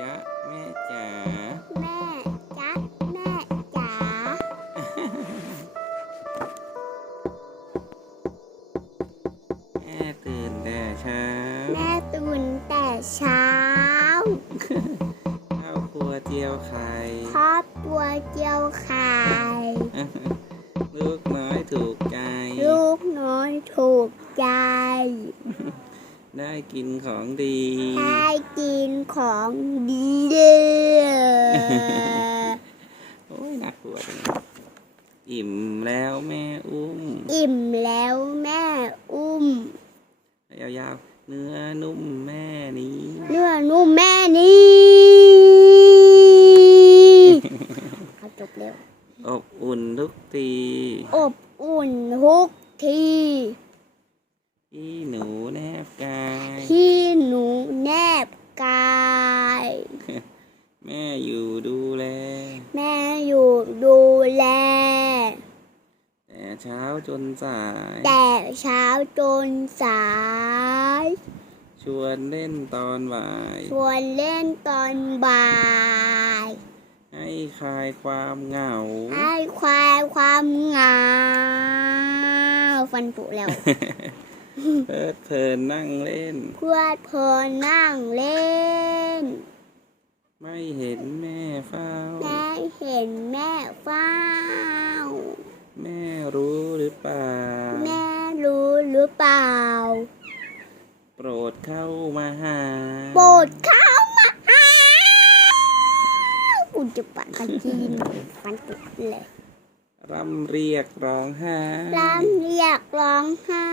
จ๊ะแม่จ๋าแม่จ๊ะแม่จ๋าแม่ตื่นแต่เช้าแม่ตื่นแต่เช้าข้าวครัวเจียวไข่ครอบครัวเจียวไข่ กินของดีได้กินของดีเด้อโอ้ยน่ากลัวจังเลยอิ่มแล้วแม่อุ้ม อิ่มแล้วแม่อุ้ม ยาวๆ เนื้อนุ่มแม่นี้ เนื้อนุ่มแม่นี่เอาจบเร็วอบอุ่นทุกที อบอุ่นทุกทีที่หนูแนบกาย ที่หนูแนบกาย แม่อยู่ดูแล แม่อยู่ดูแล แต่เช้าจนสาย แต่เช้าจนสาย ชวนเล่นตอนบ่าย ชวนเล่นตอนบ่าย ให้คลายความเหงา ให้ควายความเหงา ฟันผุแล้ว เพลิดเพลินนั่งเล่น เพื่อเพลินนั่งเล่น ไม่เห็นแม่เฝ้าแม่เห็นแม่เฝ้า แม่รู้หรือเปล่า แม่รู้หรือเปล่า โปรดเข้ามาหา โปรดเข้ามาหากูจะปัดกันจีนฟันตุกเลยร่ำเรียกร้องไห้รำเรียกร้องไห้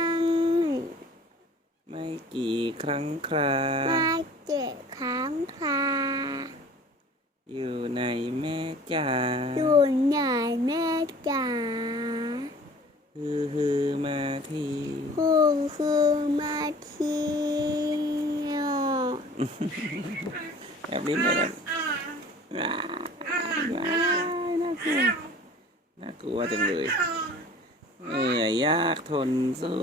ไม่กี่ครั้งครามาเจ็บค้างคา อยู่ในแม่จ๋าอยู่ไหนแม่จ๋าฮือฮือมาทีคือคือมาเที่ยวแบบนี้เลยนะว้ายว้ายน่ากลัวน่ากลัวจังเลย เหนื่อยยากทนสู้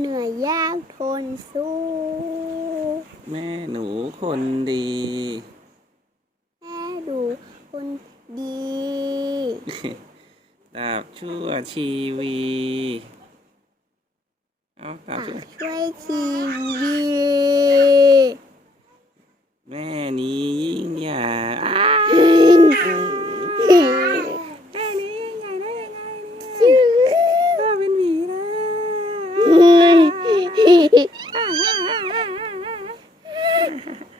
เหนื่อยยากทนสู้ แม่หนูคนดีแม่ดู คนดี ตาบชั่วชีวีเอาตาบชั่วช่วยชีวีแม่นี้ยิ่งใหญ่แม่นี้ยิ่งใหญ่ได้ยังไงเนี่ยก็เป็นหมีนะฮ่าฮ่าฮ่าฮ่า